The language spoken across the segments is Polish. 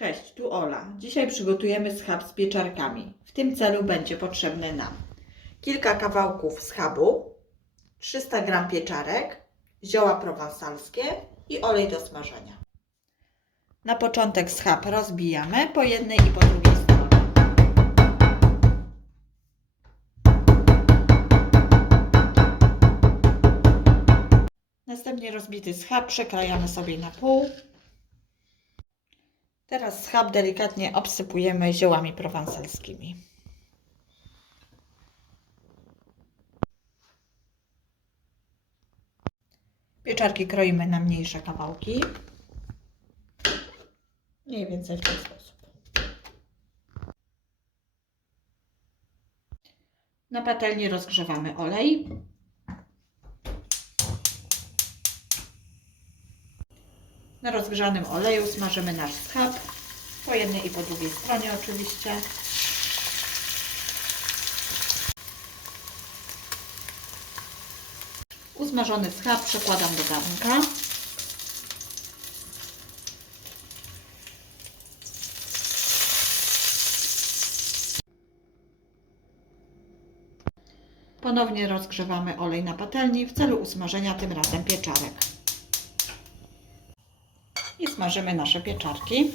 Cześć, tu Ola. Dzisiaj przygotujemy schab z pieczarkami. W tym celu będzie potrzebny nam kilka kawałków schabu, 300 g pieczarek, zioła prowansalskie i olej do smażenia. Na początek schab rozbijamy po jednej i po drugiej stronie. Następnie rozbity schab przekrajamy sobie na pół. Teraz schab delikatnie obsypujemy ziołami prowansalskimi. Pieczarki kroimy na mniejsze kawałki. Mniej więcej w ten sposób. Na patelni rozgrzewamy olej. Na rozgrzanym oleju smażymy nasz schab. Po jednej i po drugiej stronie oczywiście. Usmażony schab przekładam do garnka. Ponownie rozgrzewamy olej na patelni w celu usmażenia tym razem pieczarek. I smażymy nasze pieczarki.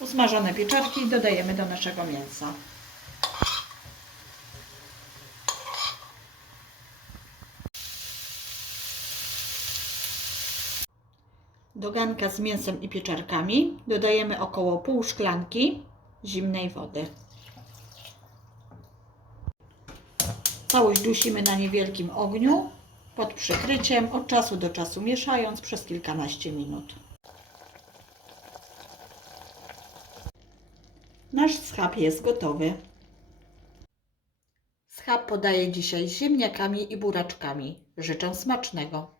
Usmażone pieczarki dodajemy do naszego mięsa. Do garnka z mięsem i pieczarkami dodajemy około pół szklanki zimnej wody. Całość dusimy na niewielkim ogniu pod przykryciem, od czasu do czasu mieszając przez kilkanaście minut. Nasz schab jest gotowy. Schab podaję dzisiaj z ziemniakami i buraczkami. Życzę smacznego.